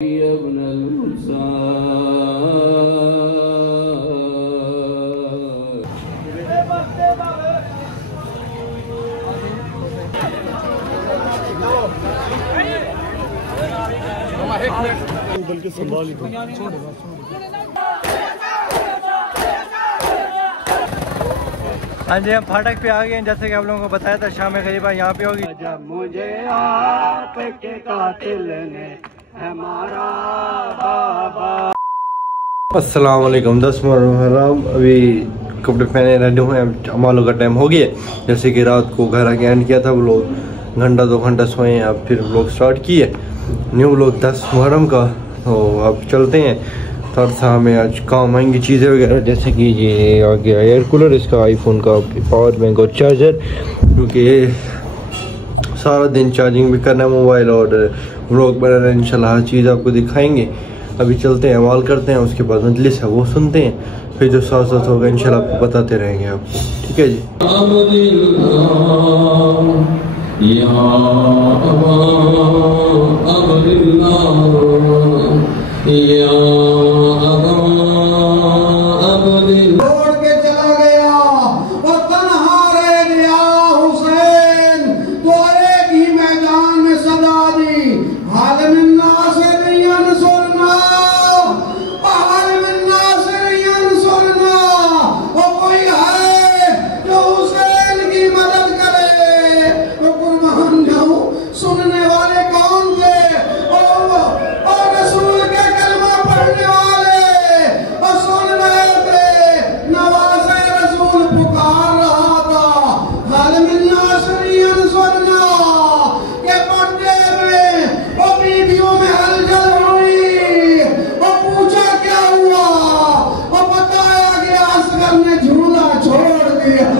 बल्कि संभाल हाँ जी, हम फाटक पे आ गए हैं। जैसे कि आप लोगों को बताया था शाम में करीबा यहाँ पे होगी। जब मुझे आपके कातिल ने हमारा बाबा। अस्सलाम वालेकुम। 10 मुहर्रम। अभी कपड़े पहने रेडी हुए हैं, अमालों का टाइम हो गया। जैसे कि रात को घर आके एंड किया था व्लॉग, घंटा 2 घंटा सोए हैं, अब फिर व्लॉग स्टार्ट किए न्यू व्लॉग 10 मुहर्रम का। तो अब चलते हैं, थोड़ा सा हमें आज काम आएंगी चीज़ें वगैरह, जैसे कि ये आ गया एयर कूलर, इसका आईफोन का पावर बैंक और चार्जर, क्योंकि सारा दिन चार्जिंग भी करना है मोबाइल और व्लॉग बना रहे। इंशाल्लाह हर चीज़ आपको दिखाएंगे। अभी चलते हैं, अमाल करते हैं, उसके बाद मजलिस है वो सुनते हैं, फिर जो साथ साथ होगा इंशाल्लाह आपको बताते रहेंगे आपको। ठीक है जी। छोड़ के चला गया और तन्हा रह गया हुसैन, तो एक ही मैदान में सदा दी हाल मिन्ना से नहीं अनसुरना, हाल मिन्ना से नहीं अनसुरना। वो कोई है जो हुसैन की मदद करे तो कुर्बान जाऊं। सुनने वाले कौन थे? और रसूल के कलमा पढ़ने वाले और सुन रहे थे। नवाज़े रसूल पुकार रहा था हाल मिन्ना से नहीं अनसुरना के पर्दे में वो बीवियों में हलचल हुई। वो पूछा क्या हुआ, वो बताया गया असगर ने झूला छोड़ दिया।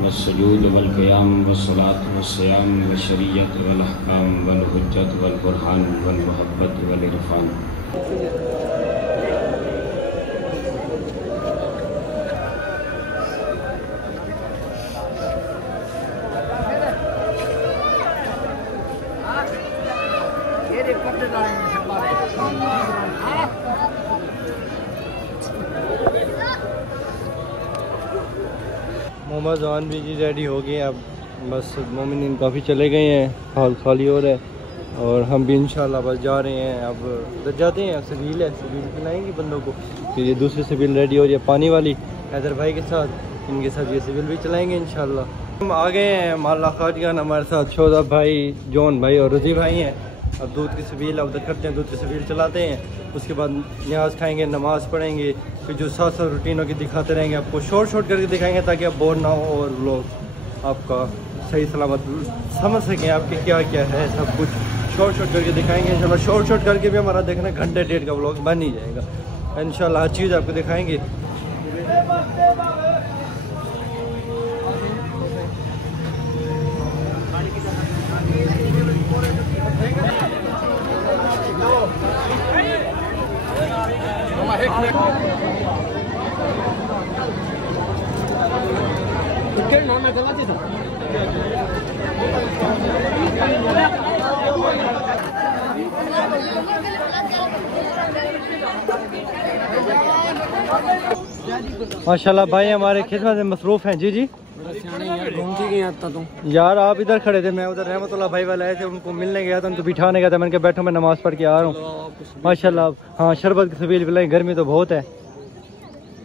वस्सजूद वल क़ियाम वस्सलात वस्सियाम वशरियत वल अहकाम वल हुज्जत वल बुरहान वल मुहब्बत वल इरफान। मोहम्मद जवान भी जी रेडी हो गए हैं। अब बस मोमिन काफ़ी चले गए हैं, हाल खाली हो रहा है और हम भी इंशाल्लाह बस जा रहे हैं। अब उधर जाते हैं, सबील है, सबील पिलाएंगे बंदों को। फिर ये दूसरी सबील रेडी हो रही है पानी वाली, हैदर भाई के साथ, इनके साथ ये सबील भी चलाएंगे इंशाल्लाह। हम आ गए हैं माला खादियान, हमारे साथ शोधा भाई, जॉन भाई और रजी भाई हैं। अब दूध की सबील उधर करते हैं, दूध की सबील चलाते हैं, उसके बाद न्याज खाएंगे, नमाज़ पढ़ेंगे, फिर जो साथ साथ रूटीन होगी दिखाते रहेंगे आपको, शॉर्ट शॉर्ट करके दिखाएंगे ताकि आप बोर ना हो और लोग आपका सही सलामत समझ सकें आपके क्या क्या है, सब कुछ शॉर्ट शॉर्ट करके दिखाएंगे इंशाल्लाह। शॉर्ट शॉर्ट करके भी हमारा देखना घंटे 1.5 का व्लॉग बन ही जाएगा इंशाल्लाह। हर चीज़ आपको दिखाएंगे। माशाल्लाह भाई हमारे खिदमत में मसरूफ हैं। जी जी यार आप इधर खड़े थे, मैं उधर रहमतुल्लाह भाई वाले आए थे, उनको मिलने गया था, उनको बिठाने गया था। मैंने कहा बैठो मैं नमाज़ पढ़ के आ रहा हूँ। माशाल्लाह हाँ, शरबत की सबील पिलाई, गर्मी तो बहुत है।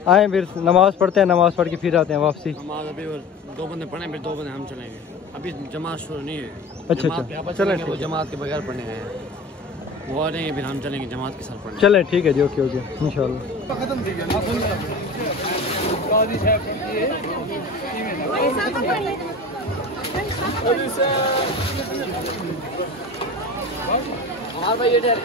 आए फिर नमाज़ पढ़ते हैं, नमाज़ पढ़ के फिर आते हैं वापसी। अभी 2 बंदे पढ़े, फिर 2 बंदे हम चलेंगे। अभी जमात शुरू नहीं है। अच्छा चलें, वो जमात के बगैर पढ़ने गए हैं, वो आ जाएंगे, फिर हम चलेंगे जमात के साथ पढ़ने। चलें ठीक है जी, ओके ओके इंशाल्लाह। हमारे भाई ये ठहरे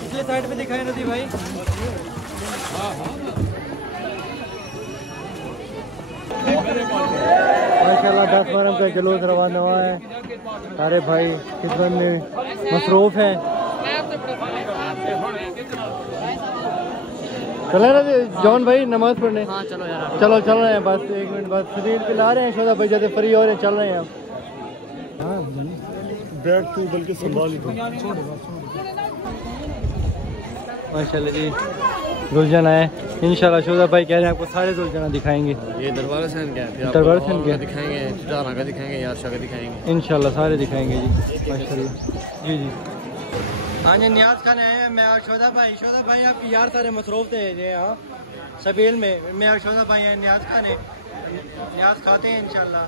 पिछले साइड पे दिखाई नदी भाई। माशाल्लाह 10 मुहर्रम का जुलूस रवाना हुआ है। सारे भाई खिदमत में मसरूफ हैं। चले ना जॉन भाई नमाज पढ़ने। हाँ चलो यार, चलो चल रहे हैं बस 1 मिनट बाद शरीर पे ला रहे हैं। शोधा भाई जैसे फ्री हो रहे हैं चल रहे हैं अब। बैठ तू बल्कि संभाल ही माशाल्लाह जी दुल्हन आए इंशाल्लाह। शोधा भाई कह रहे हैं आपको सारे दुल्हन दिखाएंगे। ये दरबार से क्या है, दरबार से क्या दिखाएंगे, तुजारा का दिखाएंगे, यारशाह का दिखाएंगे, इंशाल्लाह सारे दिखाएंगे जी माशाल्लाह। जी जी हाँ जी नियाज खान आए हैं। मैं और शोधा भाई आपकी यार सारे मसरूफ थे ये यहाँ सबील में। मैं और शोधा भाई हैं, नियाज खान है, नियाज खाते हैं इंशाल्लाह।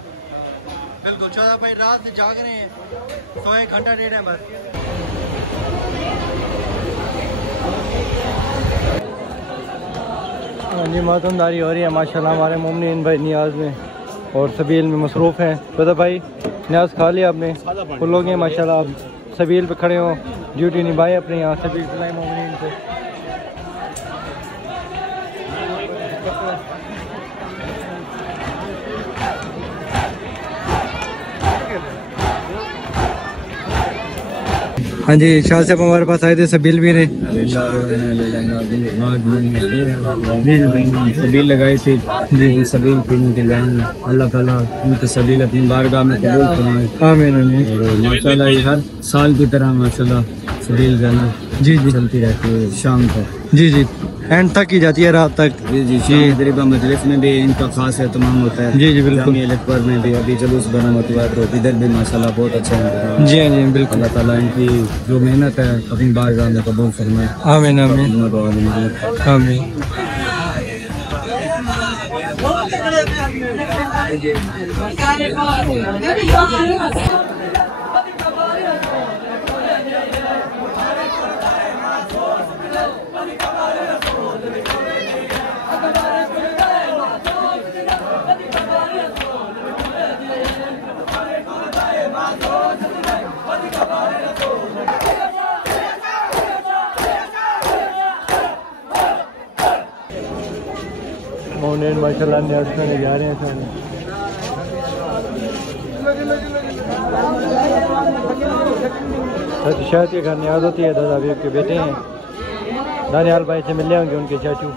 बिल्कुल शोधा भाई रात से जाग रहे हैं, तो 1 घंटा डेढ़ है बस। हाँ जी मातमदारी हो रही है माशाल्लाह हमारे मोमिन भाई नियाज में और सबील में मसरूफ़ हैं। शोधा भाई नियाज खा लिया आपने? फुल लोग हैं माशाल्लाह। आप सबील पे खड़े हो, ड्यूटी निभाए अपने यहाँ सबील खिलाए मोमिन को। हाँ जी शाह साहब हमारे पास आए थे सबील भी रहे। सबील लगाई थी जी, सबील अल्लाह ताला उनके सबील अपनी बारगाह में कबूल फरमाए। आमीन आमीन। माशाल्लाह ये हर साल की तरह माशाल्लाह सबील जाना जी जी चलती रहती है शाम को। जी जी एंड तक की जाती है रात तक। जी जी शाम तकरीबा मजलिस में भी इनका खास एहतमाम होता है। जी जी बिल्कुल। अकबर में भी अभी जुलूस बरामद हुआ तो इधर भी माशाल्लाह बहुत अच्छा है। जी हाँ जी बिल्कुल। अल्लाह ताला इनकी जो मेहनत है अपनी बारगाह में कबूल फरमाए। आमीन आमीन आमीन। मोमिन माशाल्लाह नियाज खाने जा रहे हैं सारे। शायद के घर नियाज होती है, दादा हबीब के बेटे हैं। दानियाल भाई से मिलने होंगे उनके चाचू।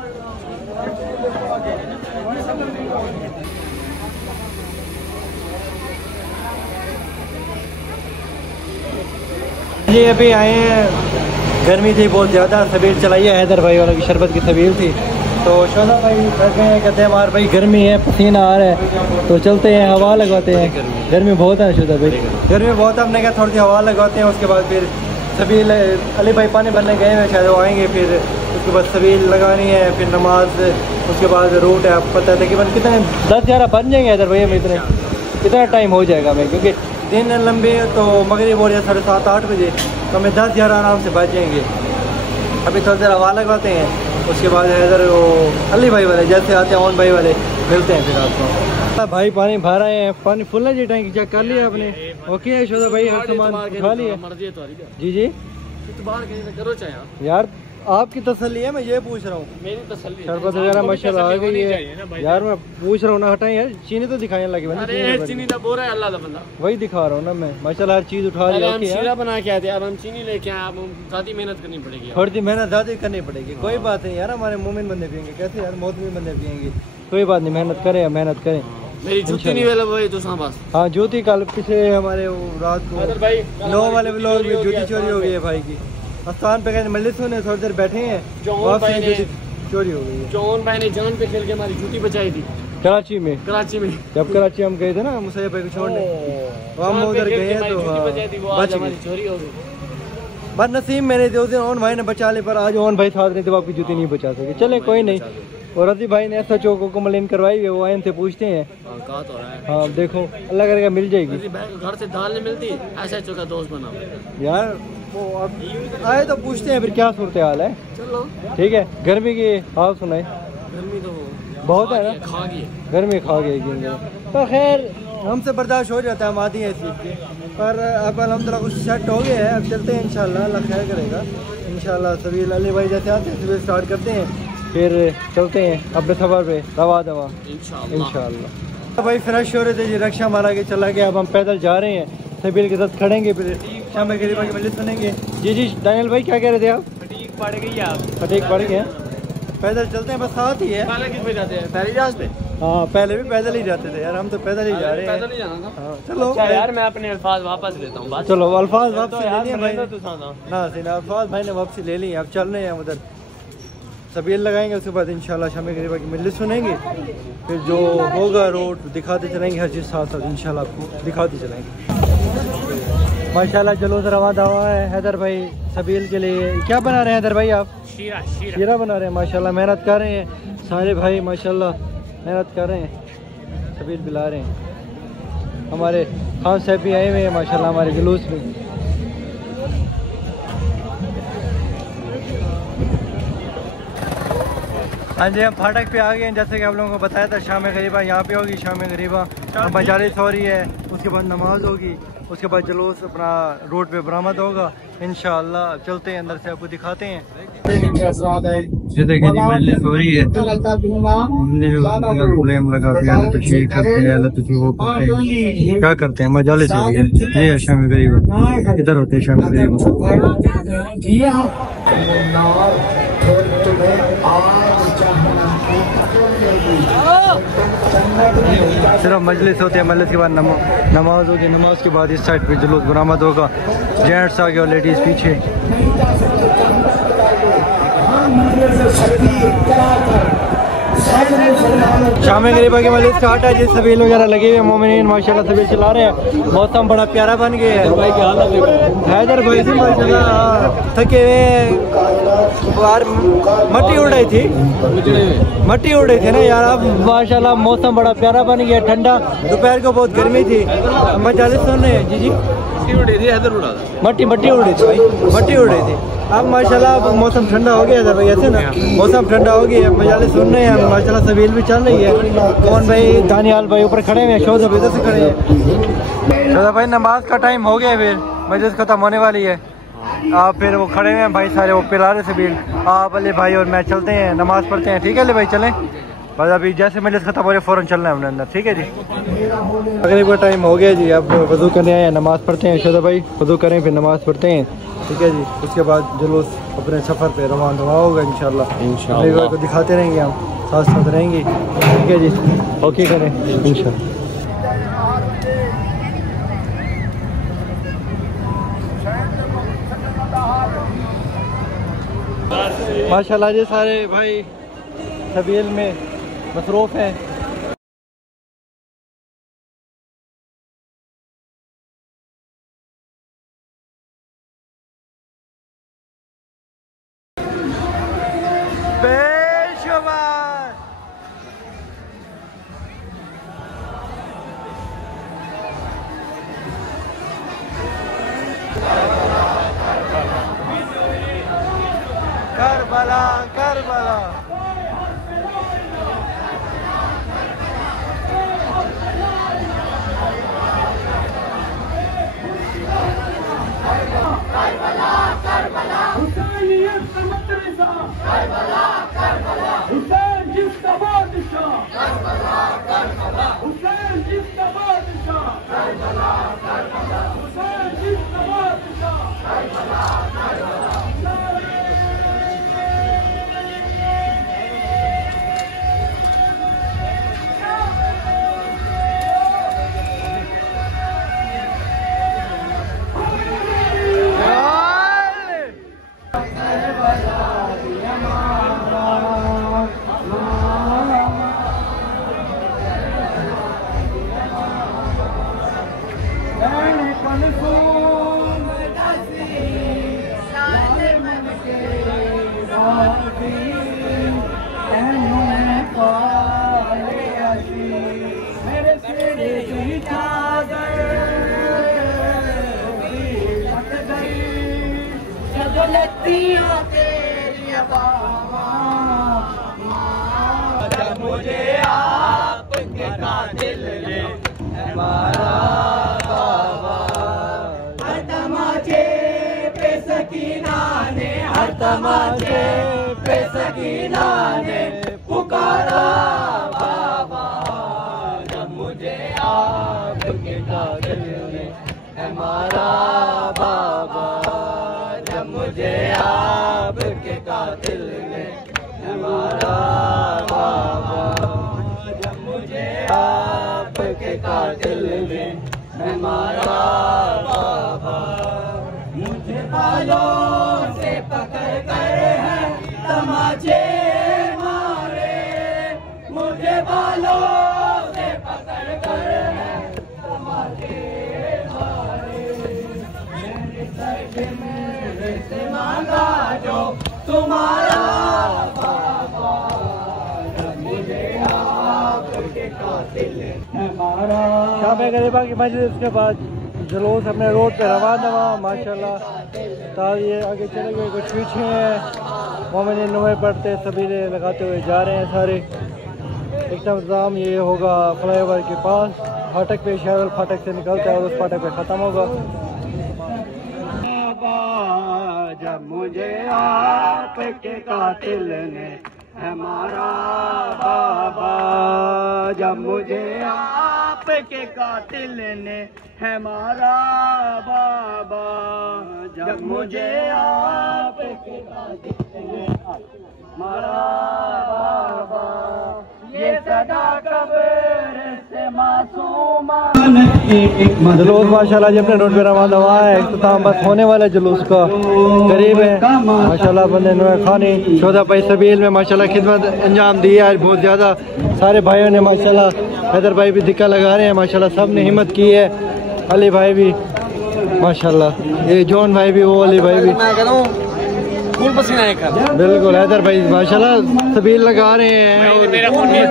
ये अभी आए हैं, गर्मी थी बहुत ज़्यादा, सबील चलाई है हैदर भाई वाला की शरबत की सबील थी। तो शोधा भाई बैठ गए हैं, कहते हैं हमारे भाई गर्मी है पसीना आ रहा है तो चलते हैं हवा लगवाते हैं। गर्मी बहुत है शोधा भाई, गर्मी बहुत है। हमने कहा थोड़ी सी हवा लगवाते हैं, उसके बाद फिर सबील अली भाई पानी भरने गए हैं शायद वो आएंगे, फिर उसके बाद सबील लगानी है, फिर नमाज, उसके बाद रूट है आपको पता है तकरीबन कितने 10-11 बन जाएंगे हैदर भाई। हम इतना टाइम हो जाएगा हमें, क्योंकि दिन लंबे तो मगरिब हो जाए 7:30-8 बजे, तो हमें 10-11 आराम से बच जाएंगे। अभी थोड़ी देर हवा लगवाते हैं, उसके बाद इधर वो अली भाई वाले जैसे आते हैं ओन भाई वाले मिलते हैं फिर आपको। भाई पानी भर आए हैं, पानी फुल है जी, टैंक चेक कर लिया आपने? ओके है शोधा भाई, हर सामान उठा लिया? जी जी करो चाहे यार आपकी तसल्ली है, मैं ये पूछ रहा हूँ। मेरी तसल्ली शरबत वगैरह माशाल्लाह आ गई है यार। मैं पूछ रहा हूँ ना, हटाएं यार, चीनी तो दिखाने लगे चीनी का बोरा है अल्लाह का बंदा, वही दिखा रहा हूँ ना मैं। माशाल्लाह हर चीज़ उठा लिया। हम शीरा बना के आते हैं, अब हम चीनी लेके आए, अब ज़्यादा मेहनत करनी पड़ेगी, थोड़ी सी मेहनत ज़्यादा करनी पड़ेगी। कोई बात नहीं यार, हमारे मोमिन बंदे पियेंगे कैसे यार, मोहतमी बंदे पियेंगे, कोई बात नहीं, मेहनत करें मेहनत करें। मेरी जूती नहीं वेला वही तो पास। हाँ जूती कल पीछे हमारे वो रात को 9 वाले लोग में जूती चोरी हो गई है भाई की। आस्थान पे गए मजलिस में, थोड़ी देर बैठे हैं, चोरी हो गई है। जॉन भाई ने जान पे खेल के हमारी जूती बचाई थी कराची में। जब कराची हम गए थे ना मुसैयब भाई को छोड़ने, हम उधर गए हैं तो बच गई, चोरी हो गई। बस नसीब मैंने उस दिन ओन भाई ने बचा ले, पर आज ओन भाई साथ नहीं थे, आपकी जूती नहीं बचा सके। चले कोई नहीं। और रजी भाई ने ऐसा चौको को मलिन करवाई है, वो आयन से पूछते हैं। हाँ देखो अल्लाह करेगा मिल जाएगी। घर से दाल नहीं मिलती, ऐसा चौका दोस्त बना यार। वो अब आए तो पूछते हैं फिर क्या सूरत हाल है। चलो ठीक है। गर्मी की हाल सुनाए, गर्मी तो बहुत है ना, खा गई गर्मी खा गई। तो खैर हमसे बर्दाश्त हो जाता है, हम आती हैं इस चीज़ की। पर अब अल्हम्दुलिल्लाह कुछ सेट हो गया है, अब चलते हैं इंशाल्लाह, अल्लाह खैर करेगा इंशाल्लाह। सभी अली भाई जैसे आते हैं सुबह स्टार्ट करते हैं, फिर चलते हैं अपने सफ़र पे रवा दवा इंशाल्लाह। भाई फ्रेश हो रहे थे जी, रक्षा मारा के चला गया, अब हम पैदल जा रहे हैं, सभी के साथ खड़ेंगे, फिर शाम गरीबा की मजलिस सुनेंगे। जी जी दानियल भाई क्या कह रहे थे आप? फटीक पड़ गई आप? फटीक पड़ गए, पैदल चलते हैं, बस साथ ही है। पहले किस पे जाते हैं? पहले जहाज पे? हाँ पहले भी पैदल ही जाते थे यार, हम तो पैदल ही जा रहे हैं। पैदल ही जाना था। हाँ, चलो अच्छा यार मैं अपने अल्फाज वापस लेता हूँ। चलो अल्फाज वापस ले लिए भाई, ना अल्फाज भाई ने वापसी ले ली, अब चल रहे हैं उधर सबील लगाएंगे, उसके बाद इंशाल्लाह शाम गरीबा की मजलिस सुनेंगे, फिर जो होगा रोड दिखाते चलेंगे, हर चीज़ साथ साथ इंशाल्लाह आपको दिखाते चलेंगे। माशाल्लाह जलूस रवा दावा है हैदर भाई सबील के लिए। क्या बना रहे हैं हैदर भाई आप? शीरा बना रहे हैं, माशाल्लाह मेहनत कर रहे हैं सारे भाई, माशाल्लाह मेहनत कर रहे हैं, सबील पिला रहे हैं। हमारे खान साहब भी आए हुए हैं माशाल्लाह हमारे जुलूस में। हाँ जी हम फाटक पे आ गए हैं, जैसे कि आप लोगों को बताया था शाम गरीबा यहाँ पे होगी, शाम गरीबा मजालिस हो रही है, उसके बाद नमाज होगी, उसके बाद जुलूस अपना रोड पे बरामद होगा इंशाअल्लाह। चलते हैं अंदर से आपको दिखाते हैं। ये देखिए जी मजलिस हो रही है, क्या करते हैं मजालिस हो रही है, ये शाम गरीबा इधर होते हैं शाम गरीबा। सिर्फ मजलिस होती है, मजलिस के बाद नमाज होगी, नमाज के बाद इस साइड पे जुलूस बरामद होगा, जेंट्स आगे और लेडीज़ पीछे। शाम गरीबा की मजलिस का आटा जी सबील वगैरह लगे हुए मोमिनीन माशाल्लाह सबील चला रहे हैं, मौसम बड़ा प्यारा बन गया है। भाई क्या हाल है? हैदर भाई से माशाल्लाह थके हुए, बाहर मट्टी उड़ रही थी, मट्टी उड़ रही थी ना यार, अब माशाल्लाह मौसम बड़ा प्यारा बन गया, ठंडा, दोपहर को बहुत गर्मी थी, मजालिस सुन रहे हैं। जी जी मट्टी उड़ रही थी भाई, मट्टी उड़ रही थी, अब माशाल्लाह अब मौसम ठंडा हो गया था भाई, ऐसे ना मौसम ठंडा हो गया, मजालिस सुन रहे हैं माशाल्लाह, सबील भी चल रही है। कौन भाई? दानियाल भाई ऊपर खड़े हुए हैं, शोधा इधर से खड़े हैं। शोधा भाई नमाज का टाइम हो गया, फिर मजलिस खत्म होने वाली है, आप फिर वो खड़े हुए हैं भाई सारे, वो पिला रहे सबील, आप अली भाई और मैं चलते हैं नमाज पढ़ते हैं, ठीक है अली भाई चलें? बस अभी जैसे मजलिस खत्म हो रही है फ़ौरन चलना है हमने अंदर, ठीक है जी। तकरीबन का टाइम हो गया जी, अब वज़ू करने आए हैं, नमाज़ पढ़ते हैं, शोधा भाई वज़ू करें फिर नमाज़ पढ़ते हैं, ठीक है जी। उसके बाद जुलूस अपने सफ़र पे रवाना होगा इंशाल्लाह को दिखाते रहेंगे, हम साथ साथ रहेंगे, ठीक है जी। ओके करें इंशाल्लाह। माशाल्लाह जी सारे भाई सबील में मसरूफ़ हैं। बेशुमार करबला करबला मुझे आपके कातिल ने हमारा बाबा। हर तमाचे पे सकीना ने, हर तमाचे पे सकीना ने पुकारा बाबा। जब मुझे आपके कातिल ने हमारा बाबा, जब मुझे आपके कातिल ने हमारा बाबा, जब मुझे आपके कातिल ने हमारा बाबा। मुझे बालों से पकड़ कर है तमाचे मारे, मुझे बालों से पकड़ कर है तमाचे मारे। मैंने सच मेरे से मांगा जो तुम्हारा बाबा, जब मुझे आपके कातिल हमारा। शाम गरीबा की मस्जिद के बाद जुलूस अपने रोड पे रवाना हुआ माशाल्लाह। ताज़ ये आगे चले गए, कुछ पीछे हैं। मोमिन नुमे पढ़ते सबीले लगाते हुए जा रहे हैं सारे। इंतज़ाम ये होगा फ्लाईओवर के पास, फाटक पे शहर फाटक से निकलता है और उस फाटक पे ख़त्म होगा। जब मुझे आपके कातिल ने हमारा बाबा, जब मुझे आपके कातिल ने हमारा बाबा, जब मुझे आपके कातिल ने हमारा बाबा। ये सदा कब्र से मासूमा। जुलूस माशाल्लाह जी अपने रोड पे रवाना हुआ है। इख्तिताम बस होने वाला जुलूस का करीब है माशाल्लाह। बंदे खाने शोधा भाई सबील में माशाल्लाह खिदमत अंजाम दी है आज बहुत ज़्यादा। सारे भाइयों ने माशाल्लाह, हैदर भाई भी धिक्का लगा रहे हैं माशाल्लाह, सब ने हिम्मत की है। अली भाई भी माशाल्लाह, ये जॉन भाई भी, वो अली भाई भी, बिल्कुल हैदर भाई माशाल्लाह सबील लगा रहे हैं। मेरा फोन नहीं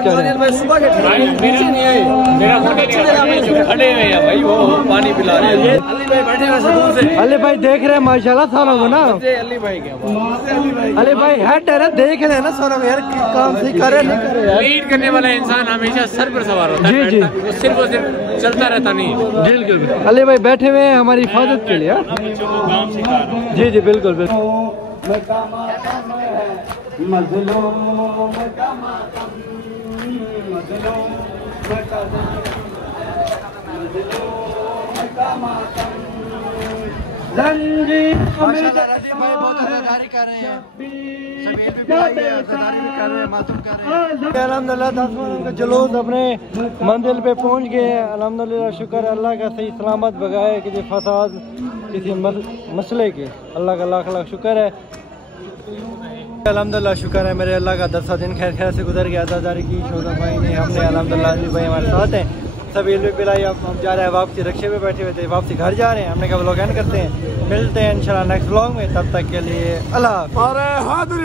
खड़े हुए हैं भाई, वो पानी पिला रहे हैं। अली भाई बैठे हैं, अली भाई देख रहे हैं माशाल्लाह सारों को ना। अली भाई क्या, अली भाई हेड है ना, देख रहे हैं ना सारों यार, काम से करे नहीं करे यार। लीड करने वाला इंसान हमेशा सर पर सवार होता है। जी वो सिर्फ और सिर्फ चलता रहता नहीं। बिल्कुल अली भाई बैठे हुए हैं हमारी हिफाजत के लिए। जी जी बिल्कुल बिल्कुल। अल्हम्दुलिल्लाह जुलूस अपने मंजिल पे पहुंच गए। अल्हम्दुलिल्लाह शुक्र अल्लाह का, सही सलामत बगाए किसी फसाद किसी मसले के। अल्लाह का लाख लाख शुक्र है। अल्हम्दुलिल्लाह शुक्र है मेरे अल्लाह का। 10 दिन खैर खैर से गुजर गया। अदादारी की शोधा भाई ने, हमने अल्हम्दुलिल्लाह अली भाई हमारे साथ हैं। सभी भी पिलाई। अब हम जा रहे हैं वापसी, रिक्शे पे बैठे हुए थे, वापसी घर जा रहे हैं। हमने कहा व्लॉग एंड करते हैं, मिलते हैं इंशाल्लाह नेक्स्ट व्लॉग में। तब तक के लिए अल्लाह हाज़िर।